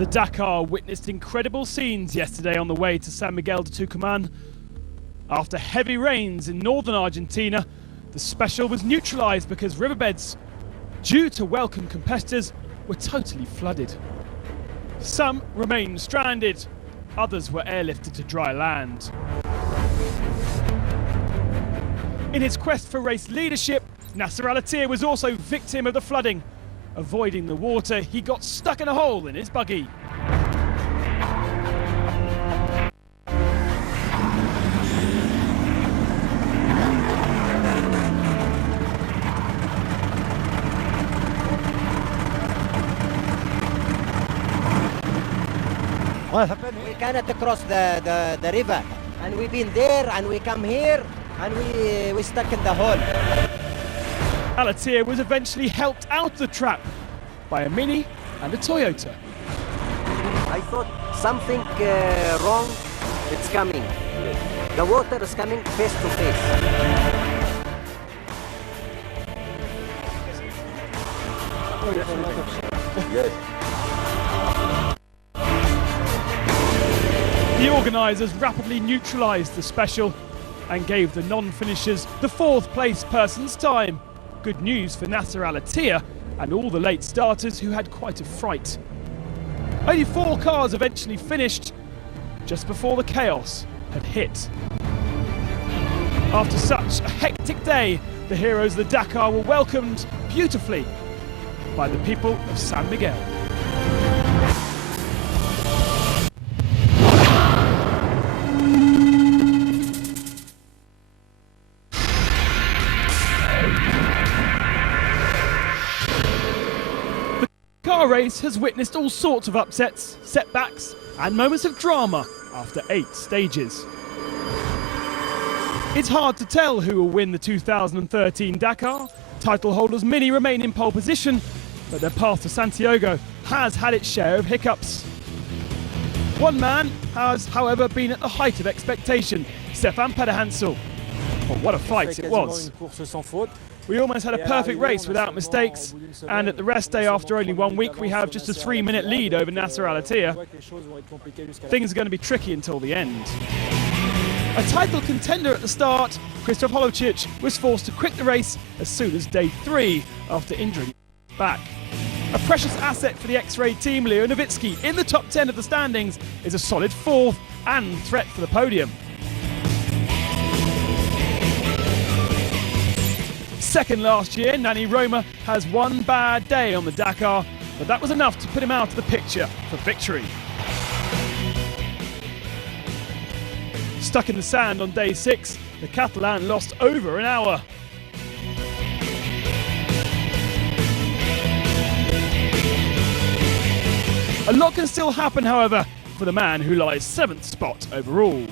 The Dakar witnessed incredible scenes yesterday on the way to San Miguel de Tucumán. After heavy rains in northern Argentina, the special was neutralised because riverbeds, due to welcome competitors, were totally flooded. Some remained stranded, others were airlifted to dry land. In his quest for race leadership, Nasser Al-Attiyah was also victim of the flooding. Avoiding the water, he got stuck in a hole in his buggy. What happened? We cannot cross the river, and we've been there, and we come here, and we stuck in the hole. Al-Attiyah was eventually helped out of the trap by a Mini and a Toyota. I thought something wrong, it's coming. The water is coming face to face. Yes. The organisers rapidly neutralised the special and gave the non-finishers the fourth place person's time. Good news for Nasser Al-Attiyah and all the late starters who had quite a fright. Only 4 cars eventually finished just before the chaos had hit. After such a hectic day, the heroes of the Dakar were welcomed beautifully by the people of San Miguel. The car race has witnessed all sorts of upsets, setbacks and moments of drama after 8 stages. It's hard to tell who will win the 2013 Dakar. Title holders Mini remain in pole position, but their path to Santiago has had its share of hiccups. One man has, however, been at the height of expectation, Stefan Pederhansel. But what a fight it was. We almost had a perfect race without mistakes, and at the rest day after only 1 week we have just a 3-minute lead over Nasser Al-Attiyah. Things are going to be tricky until the end. A title contender at the start, Krzysztof Holowczyk was forced to quit the race as soon as day 3 after injuring his back. A precious asset for the X-Ray team, Leo Nowitzki, in the top 10 of the standings, is a solid 4th and threat for the podium. Second last year, Nani Roma has one bad day on the Dakar, but that was enough to put him out of the picture for victory. Stuck in the sand on day 6, the Catalan lost over an hour. A lot can still happen, however, for the man who lies 7th spot overall.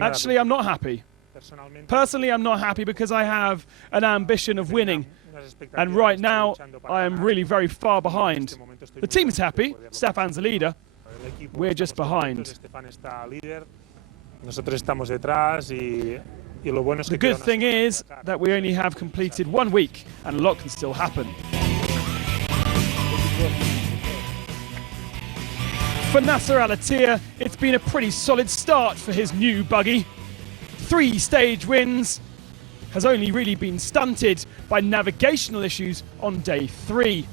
Actually, I'm not happy. Personally, I'm not happy because I have an ambition of winning. And right now, I am really very far behind. The team is happy. Stefan's the leader. We're just behind. The good thing is that we only have completed 1 week and a lot can still happen. For Nasser Al-Attiyah, it's been a pretty solid start for his new buggy. 3 stage wins, has only really been stunted by navigational issues on day 3.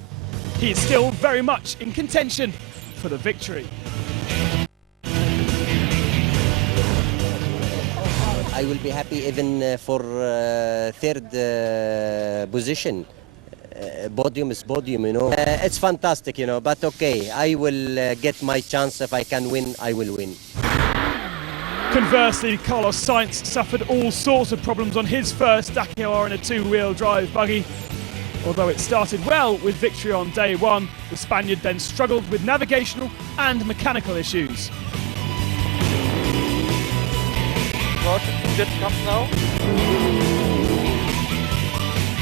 He is still very much in contention for the victory. I will be happy even for 3rd position. Podium is podium, you know. It's fantastic, you know, but okay, I will get my chance. If I can win, I will win. Conversely, Carlos Sainz suffered all sorts of problems on his first Dakar in a 2-wheel drive buggy. Although it started well with victory on day 1, the Spaniard then struggled with navigational and mechanical issues.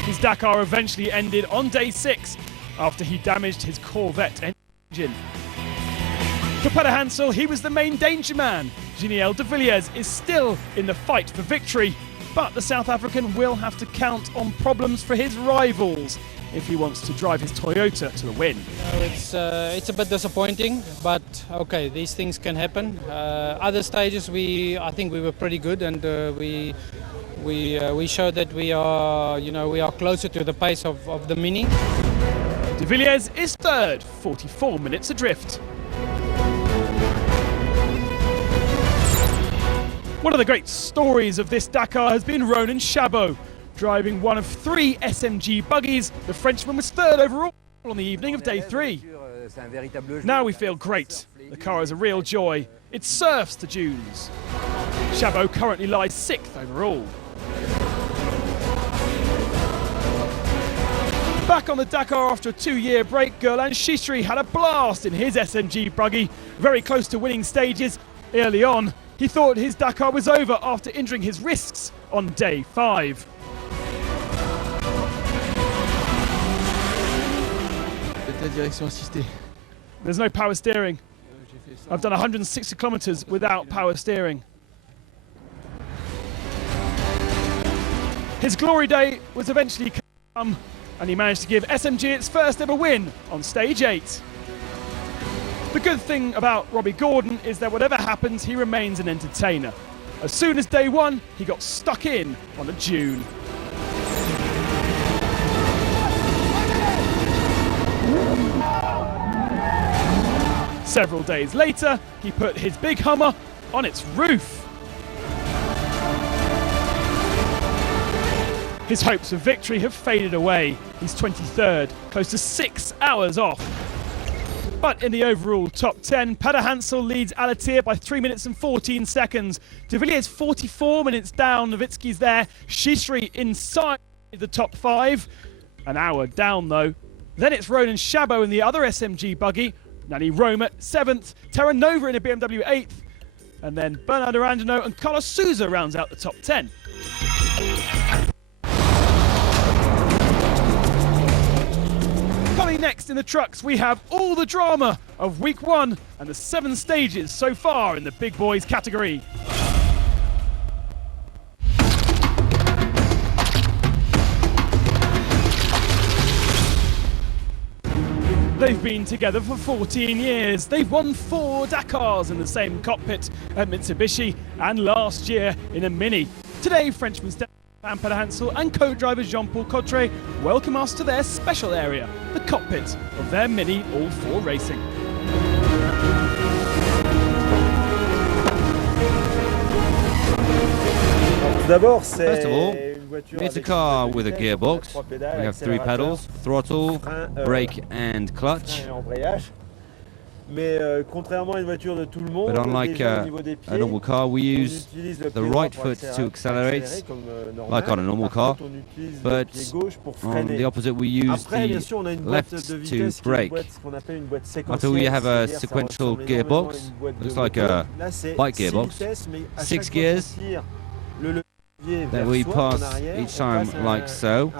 His Dakar eventually ended on day 6 after he damaged his Corvette engine. For Pederhansel, he was the main danger man. Giniel de Villiers is still in the fight for victory, but the South African will have to count on problems for his rivals if he wants to drive his Toyota to the win. It's a bit disappointing, but okay, these things can happen. Other stages, I think we were pretty good, and we showed that we are closer to the pace of the Mini. De Villiers is third, 44 minutes adrift. One of the great stories of this Dakar has been Ronan Chabot. Driving one of 3 SMG buggies, the Frenchman was third overall on the evening of day 3. Now we feel great. The car is a real joy. It surfs the dunes. Chabot currently lies 6th overall. Back on the Dakar after a 2-year break, Gerland Chistry had a blast in his SMG buggy, very close to winning stages. Early on, he thought his Dakar was over after injuring his wrists on day 5. There's no power steering. I've done 160 kilometers without power steering. His glory day was eventually come, and he managed to give SMG its first ever win on stage 8. The good thing about Robbie Gordon is that whatever happens, he remains an entertainer. As soon as day 1, he got stuck in on a dune. Several days later, he put his big Hummer on its roof. His hopes of victory have faded away. He's 23rd, close to 6 hours off. But in the overall top 10, Peter Hansel leads Alatir by 3 minutes and 14 seconds. De Villiers 44 minutes down, Nowitzki's there. Chistry inside the top 5. An hour down though. Then it's Ronan Chabot in the other SMG buggy. Nani Roma 7th, Terra Nova in a BMW 8th, and then Bernardo Arandino and Carlos Souza rounds out the top 10. Coming next in the trucks, we have all the drama of week 1 and the 7 stages so far in the big boys category. They've been together for 14 years. They've won 4 Dakars in the same cockpit at Mitsubishi, and last year in a Mini. Today, Frenchman Stéphane Peter Hansel and co-driver Jean-Paul Cottret welcome us to their special area, the cockpit of their Mini All-4 Racing. First of all, it's a car with a gearbox. We have 3 pedals, throttle, brake and clutch. But unlike a normal car, we use the right foot to accelerate, like on a normal car, but on the opposite we use the left to brake. After we have a sequential gearbox, looks like a bike gearbox, 6 gears that we pass each time like so,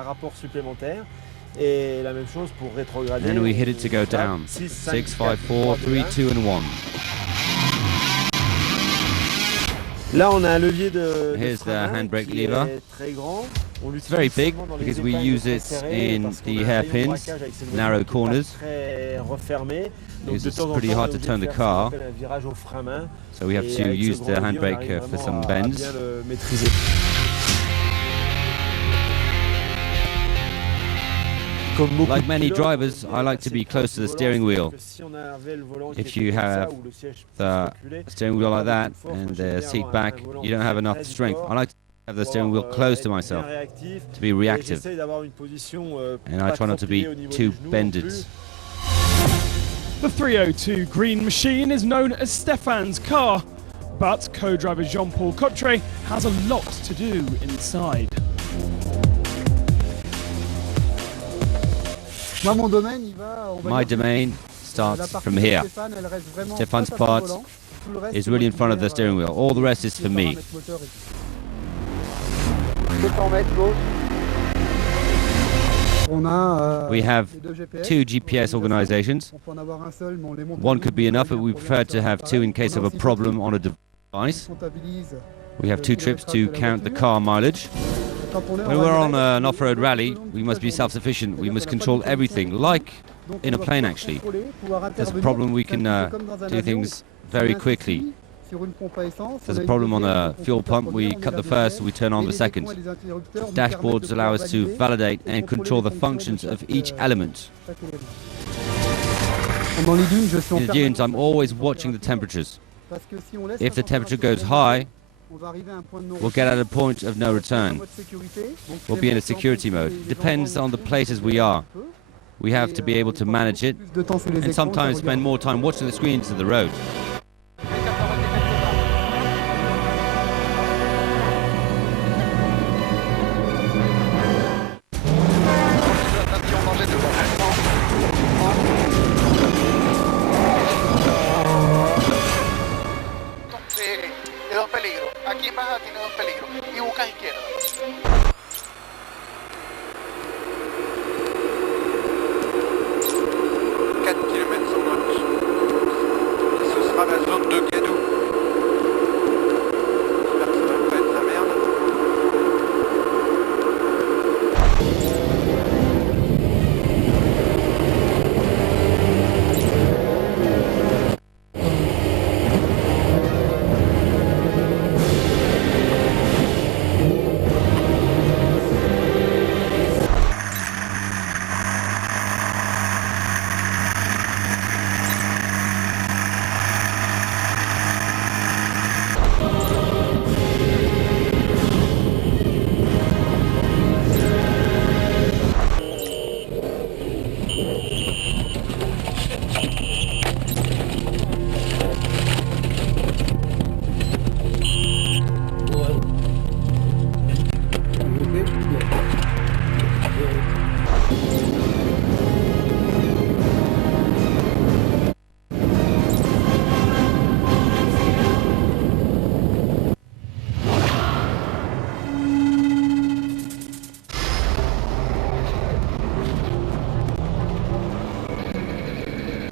and we hit it to go down. 6, 5, 4, 3, 2 and 1. Here's the handbrake lever. It's very big because we use it in the hairpins, narrow corners, because it's pretty hard to turn the car, so we have to use the handbrake for some bends. Like many drivers, I like to be close to the steering wheel. If you have the steering wheel like that and the seat back, you don't have enough strength. I like to have the steering wheel close to myself, to be reactive, and I try not to be too bended. The 302 green machine is known as Stéphane's car, but co-driver Jean-Paul Cottret has a lot to do inside. My domain starts from here. Stéphane's part is really in front of the steering wheel. All the rest is for me. We have 2 GPS organizations. One could be enough, but we prefer to have 2 in case of a problem on a device. We have 2 trips to count the car mileage. When we're on an off-road rally, we must be self-sufficient. We must control everything, like in a plane actually. There's a problem, we can do things very quickly. If there's a problem on a fuel pump, we cut the first, we turn on the second. Dashboards allow us to validate and control the functions of each element. In the dunes, I'm always watching the temperatures. If the temperature goes high, we'll get at a point of no return. We'll be in a security mode. It depends on the places we are. We have to be able to manage it, and sometimes spend more time watching the screens of the road. Aquí baja tiene 2 peligros y buscas izquierda. 4 km sur notre. Ce sera la zone de Gadou. J'espère que ça va pas être la merde.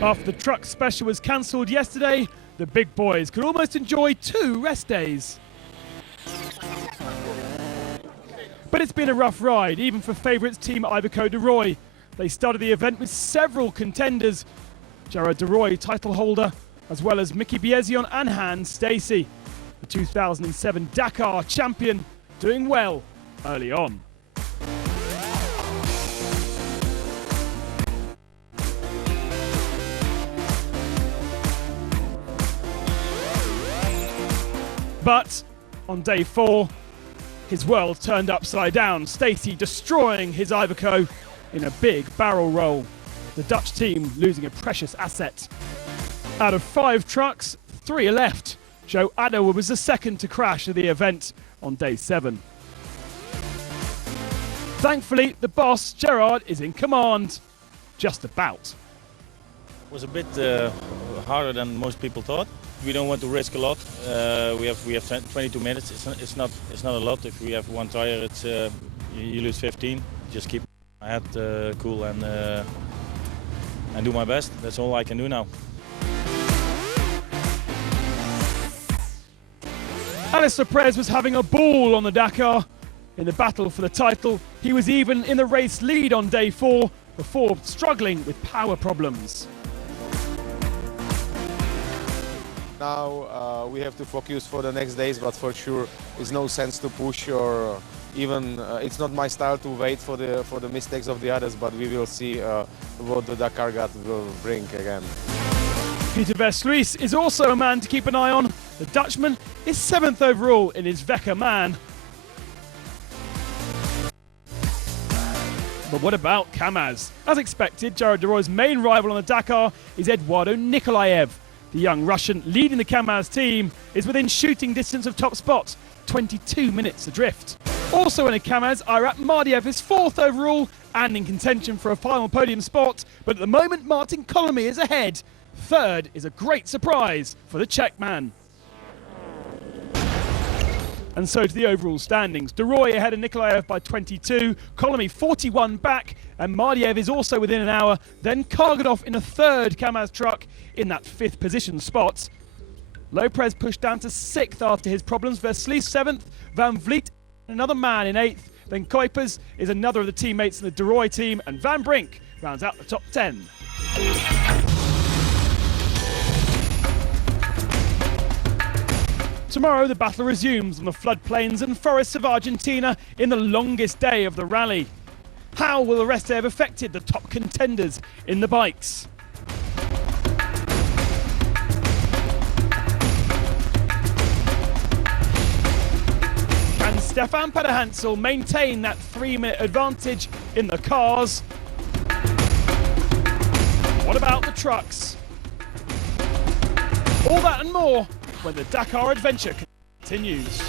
After the truck special was cancelled yesterday, the big boys could almost enjoy 2 rest days. But it's been a rough ride, even for favourites team Iveco de Roy. They started the event with several contenders. Gerard de Roy, title holder, as well as Mickey Biezion and Hans Stacey. The 2007 Dakar champion, doing well early on. But on day 4, his world turned upside down. Stacey destroying his Iveco in a big barrel roll. The Dutch team losing a precious asset. Out of 5 trucks, 3 are left. Joe Adder was the second to crash at the event on day 7. Thankfully, the boss, Gerard, is in command. Just about. It was a bit harder than most people thought. We don't want to risk a lot. We have 22 minutes. It's not a lot. If we have 1 tire, it's you lose 15. Just keep my head cool and do my best. That's all I can do now. Alistair Perez was having a ball on the Dakar. In the battle for the title, he was even in the race lead on day 4 before struggling with power problems. Now we have to focus for the next days, but for sure it's no sense to push, or even it's not my style to wait for the mistakes of the others, but we will see what the Dakar God will bring again. Peter Versluis is also a man to keep an eye on. The Dutchman is 7th overall in his Wecker Man. But what about Kamaz? As expected, Gerard de Roy's main rival on the Dakar is Eduardo Nikolaev. The young Russian leading the Kamaz team is within shooting distance of top spot, 22 minutes adrift. Also in a Kamaz, Irat Mardiev is 4th overall and in contention for a final podium spot, but at the moment Martin Colomy is ahead. 3rd is a great surprise for the Czech man. And so to the overall standings. De Roy ahead of Nikolaev by 22, Colomy 41 back, and Mardiev is also within an hour. Then Karganov in a 3rd Kamaz truck in that 5th position spot. Lopez pushed down to 6th after his problems. Verslees 7th, Van Vliet another man in 8th. Then Kuipers is another of the teammates in the De Rooij team, and Van Brink rounds out the top 10. Tomorrow the battle resumes on the floodplains and forests of Argentina in the longest day of the rally. How will the rest day have affected the top contenders in the bikes? Can Stefan Pederhansel maintain that 3-minute advantage in the cars? What about the trucks? All that and more when the Dakar adventure continues.